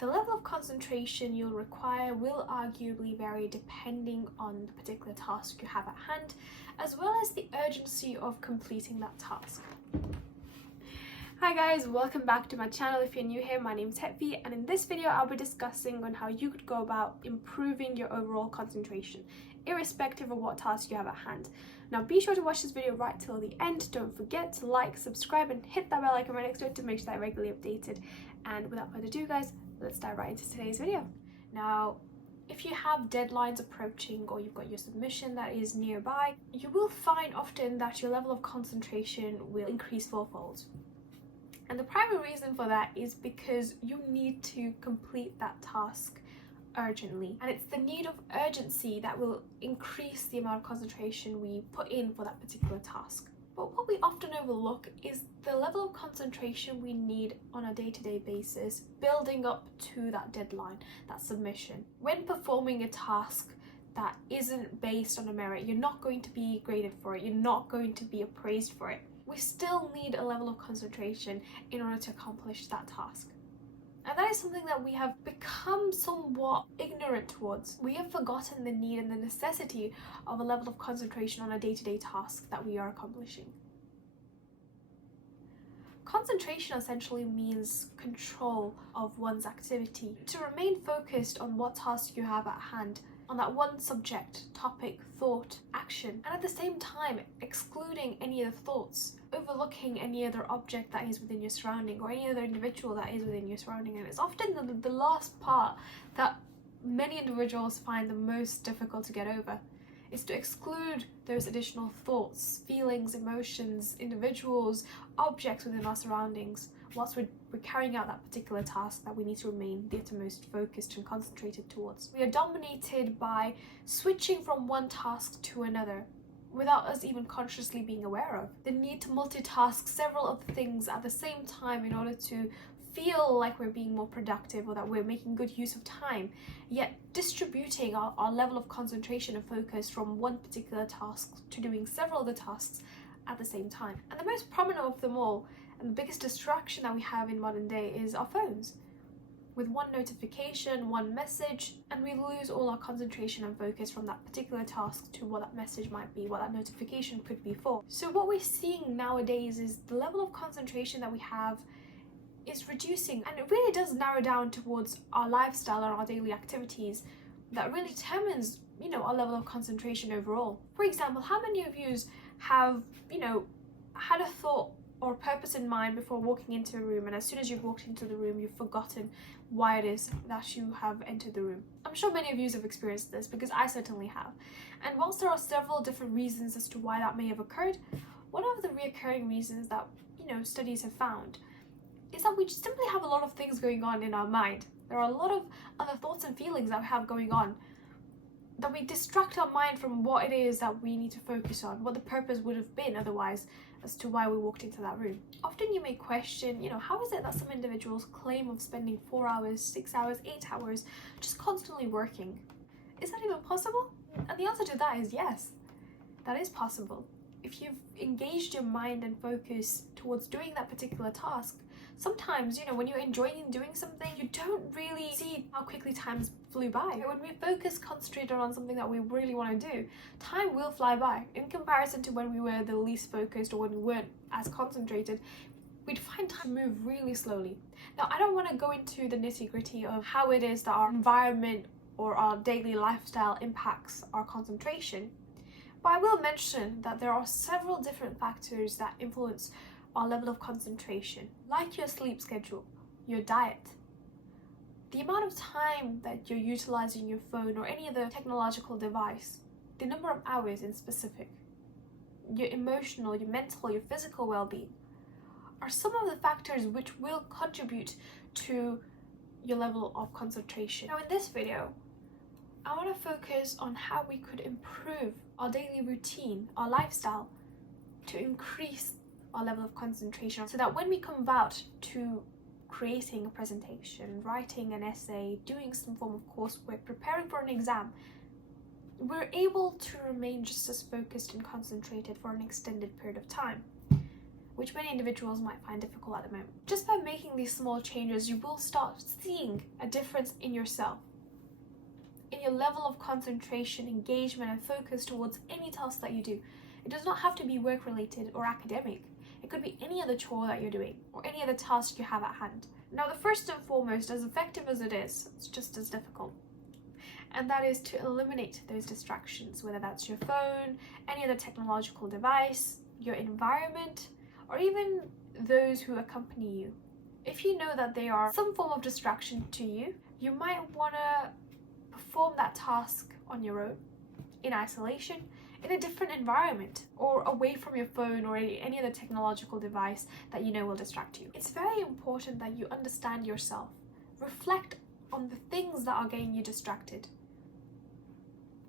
The level of concentration you'll require will arguably vary depending on the particular task you have at hand, as well as the urgency of completing that task. Hi guys, welcome back to my channel. If you're new here, my name is Hetvi, and in this video I'll be discussing on how you could go about improving your overall concentration, irrespective of what task you have at hand. Now be sure to watch this video right till the end. Don't forget to like, subscribe and hit that bell icon right next to it to make sure that I'm regularly updated. And without further ado guys, let's dive right into today's video. Now, if you have deadlines approaching or you've got your submission that is nearby, you will find often that your level of concentration will increase fourfold. And the primary reason for that is because you need to complete that task urgently. And it's the need of urgency that will increase the amount of concentration we put in for that particular task. But what we often overlook is the level of concentration we need on a day-to-day basis, building up to that deadline, that submission. When performing a task that isn't based on a merit, you're not going to be graded for it, you're not going to be appraised for it. We still need a level of concentration in order to accomplish that task. And that is something that we have become somewhat ignorant towards. We have forgotten the need and the necessity of a level of concentration on a day-to-day task that we are accomplishing. Concentration essentially means control of one's activity. To remain focused on what task you have at hand, on that one subject, topic, thought, action, and at the same time excluding any other thoughts, overlooking any other object that is within your surrounding or any other individual that is within your surrounding. And it's often the last part that many individuals find the most difficult to get over, is to exclude those additional thoughts, feelings, emotions, individuals, objects within our surroundings whilst we're carrying out that particular task that we need to remain the uttermost focused and concentrated towards. We are dominated by switching from one task to another without us even consciously being aware of. The need to multitask several of the things at the same time in order to feel like we're being more productive or that we're making good use of time, yet distributing our level of concentration and focus from one particular task to doing several other tasks at the same time. And the most prominent of them all, and the biggest distraction that we have in modern day, is our phones. With one notification, one message, and we lose all our concentration and focus from that particular task to what that message might be, what that notification could be for. So what we're seeing nowadays is the level of concentration that we have is reducing, and it really does narrow down towards our lifestyle and our daily activities that really determines, our level of concentration overall. For example, how many of you have, had a thought or purpose in mind before walking into a room, and as soon as you've walked into the room you've forgotten why it is that you have entered the room? I'm sure many of you have experienced this, because I certainly have. And whilst there are several different reasons as to why that may have occurred, one of the reoccurring reasons that studies have found is that we just simply have a lot of things going on in our mind. There are a lot of other thoughts and feelings that we have going on, that we distract our mind from what it is that we need to focus on, what the purpose would have been otherwise as to why we walked into that room. Often you may question, how is it that some individuals claim of spending 4 hours, 6 hours, 8 hours just constantly working? Is that even possible? And the answer to that is yes, that is possible. If you've engaged your mind and focus towards doing that particular task, sometimes, when you're enjoying doing something, you don't really see how quickly time flew by. When we focus, concentrated on something that we really want to do, time will fly by. In comparison to when we were the least focused or when we weren't as concentrated, we'd find time move really slowly. Now, I don't want to go into the nitty-gritty of how it is that our environment or our daily lifestyle impacts our concentration, but I will mention that there are several different factors that influence our level of concentration, like your sleep schedule, your diet, the amount of time that you're utilizing your phone or any other technological device, the number of hours in specific, your emotional, your mental, your physical well-being are some of the factors which will contribute to your level of concentration. Now in this video, I want to focus on how we could improve our daily routine, our lifestyle, to increase our level of concentration, so that when we come about to creating a presentation, writing an essay, doing some form of coursework, preparing for an exam, we're able to remain just as focused and concentrated for an extended period of time which many individuals might find difficult at the moment. Just by making these small changes, you will start seeing a difference in yourself, in your level of concentration, engagement, and focus towards any task that you do. It does not have to be work related or academic. It could be any other chore that you're doing or any other task you have at hand. Now, the first and foremost, as effective as it is, it's just as difficult. And that is to eliminate those distractions, whether that's your phone, any other technological device, your environment, or even those who accompany you. If you know that they are some form of distraction to you, you might want to perform that task on your own, in isolation, in a different environment, or away from your phone or any other technological device that you know will distract you. It's very important that you understand yourself, reflect on the things that are getting you distracted.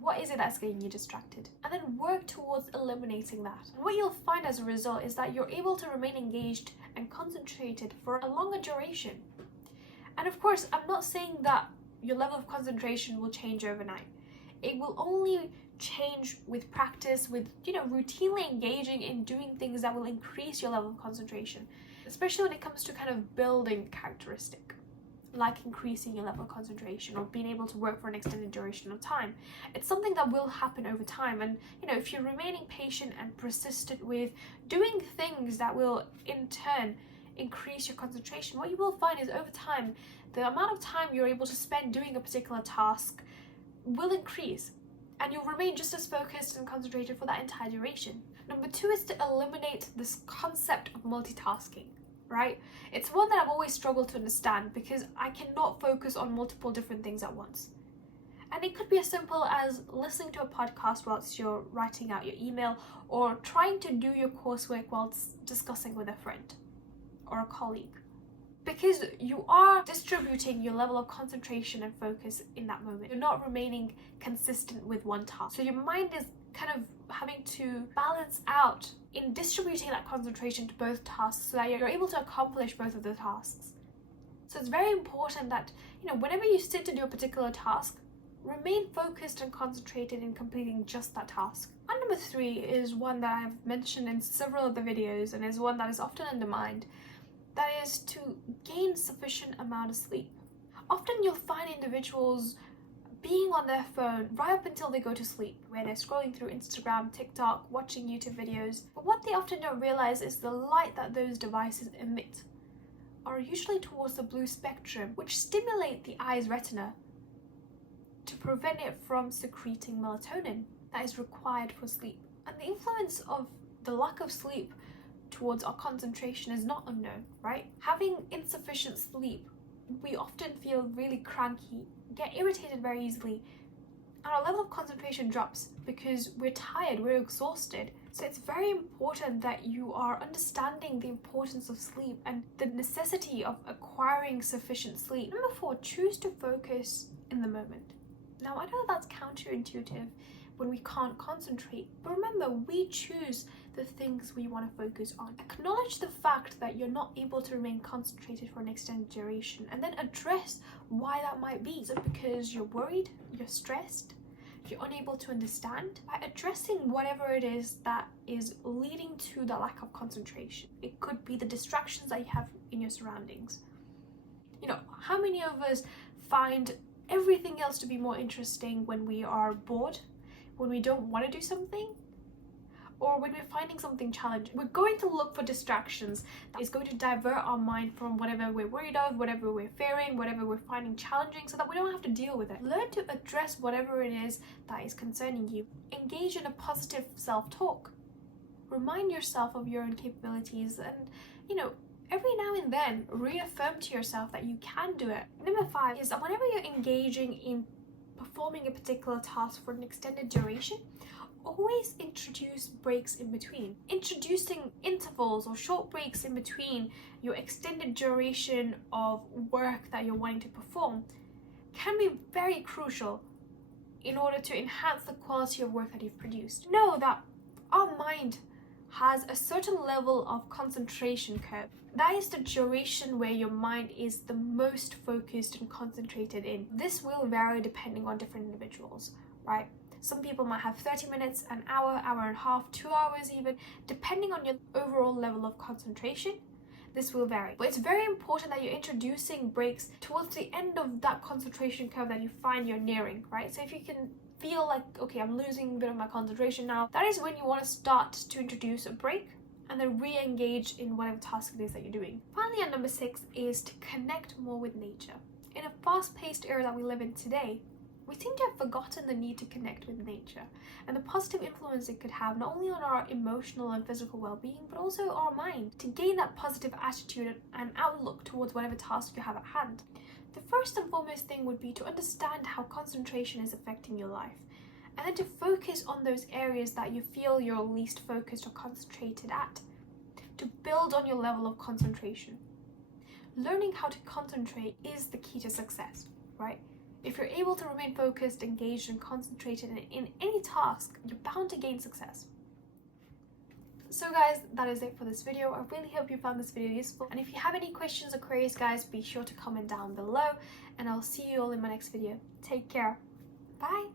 What is it that's getting you distracted? And then work towards eliminating that. And what you'll find as a result is that you're able to remain engaged and concentrated for a longer duration. And of course, I'm not saying that your level of concentration will change overnight. It will only change with practice, with routinely engaging in doing things that will increase your level of concentration, especially when it comes to kind of building characteristic, like increasing your level of concentration or being able to work for an extended duration of time. It's something that will happen over time, and if you're remaining patient and persistent with doing things that will in turn increase your concentration, what you will find is over time the amount of time you're able to spend doing a particular task will increase, and you'll remain just as focused and concentrated for that entire duration. Number 2 is to eliminate this concept of multitasking, right? It's one that I've always struggled to understand because I cannot focus on multiple different things at once. And it could be as simple as listening to a podcast whilst you're writing out your email, or trying to do your coursework whilst discussing with a friend or a colleague. Because you are distributing your level of concentration and focus in that moment. You're not remaining consistent with one task. So your mind is kind of having to balance out in distributing that concentration to both tasks so that you're able to accomplish both of the tasks. So it's very important that, whenever you sit to do a particular task, remain focused and concentrated in completing just that task. And number 3 is one that I've mentioned in several of the videos and is one that is often undermined. That is to gain sufficient amount of sleep. Often you'll find individuals being on their phone right up until they go to sleep, where they're scrolling through Instagram, TikTok, watching YouTube videos. But what they often don't realize is the light that those devices emit are usually towards the blue spectrum, which stimulate the eye's retina to prevent it from secreting melatonin that is required for sleep. And the influence of the lack of sleep towards our concentration is not unknown, right? Having insufficient sleep, we often feel really cranky, get irritated very easily, and our level of concentration drops because we're tired, we're exhausted. So it's very important that you are understanding the importance of sleep and the necessity of acquiring sufficient sleep. Number 4, choose to focus in the moment. Now, I know that's counterintuitive when we can't concentrate, but remember, we choose the things we want to focus on. Acknowledge the fact that you're not able to remain concentrated for an extended duration, and then address why that might be. Is it because you're worried, you're stressed, you're unable to understand? By addressing whatever it is that is leading to the lack of concentration. It could be the distractions that you have in your surroundings. How many of us find everything else to be more interesting when we are bored, when we don't want to do something, or when we're finding something challenging? We're going to look for distractions that is going to divert our mind from whatever we're worried of, whatever we're fearing, whatever we're finding challenging, so that we don't have to deal with it. Learn to address whatever it is that is concerning you. Engage in a positive self-talk. Remind yourself of your own capabilities, and every now and then reaffirm to yourself that you can do it. Number 5 is that whenever you're engaging in performing a particular task for an extended duration, always introduce breaks in between. Introducing intervals or short breaks in between your extended duration of work that you're wanting to perform can be very crucial in order to enhance the quality of work that you've produced. Know that our mind has a certain level of concentration curve. That is the duration where your mind is the most focused and concentrated in. This will vary depending on different individuals, right? Some people might have 30 minutes, an hour, hour and a half, 2 hours even, depending on your overall level of concentration. This will vary. But it's very important that you're introducing breaks towards the end of that concentration curve that you find you're nearing, right? So if you can feel like, okay, I'm losing a bit of my concentration now, that is when you want to start to introduce a break and then re-engage in whatever task it is that you're doing. Finally, at number 6 is to connect more with nature. In a fast-paced era that we live in today, we seem to have forgotten the need to connect with nature and the positive influence it could have not only on our emotional and physical well-being, but also our mind, to gain that positive attitude and outlook towards whatever task you have at hand. The first and foremost thing would be to understand how concentration is affecting your life, and then to focus on those areas that you feel you're least focused or concentrated at, to build on your level of concentration. Learning how to concentrate is the key to success, right? If you're able to remain focused, engaged, and concentrated in any task, you're bound to gain success. So guys, that is it for this video. I really hope you found this video useful. And if you have any questions or queries, guys, be sure to comment down below. And I'll see you all in my next video. Take care. Bye.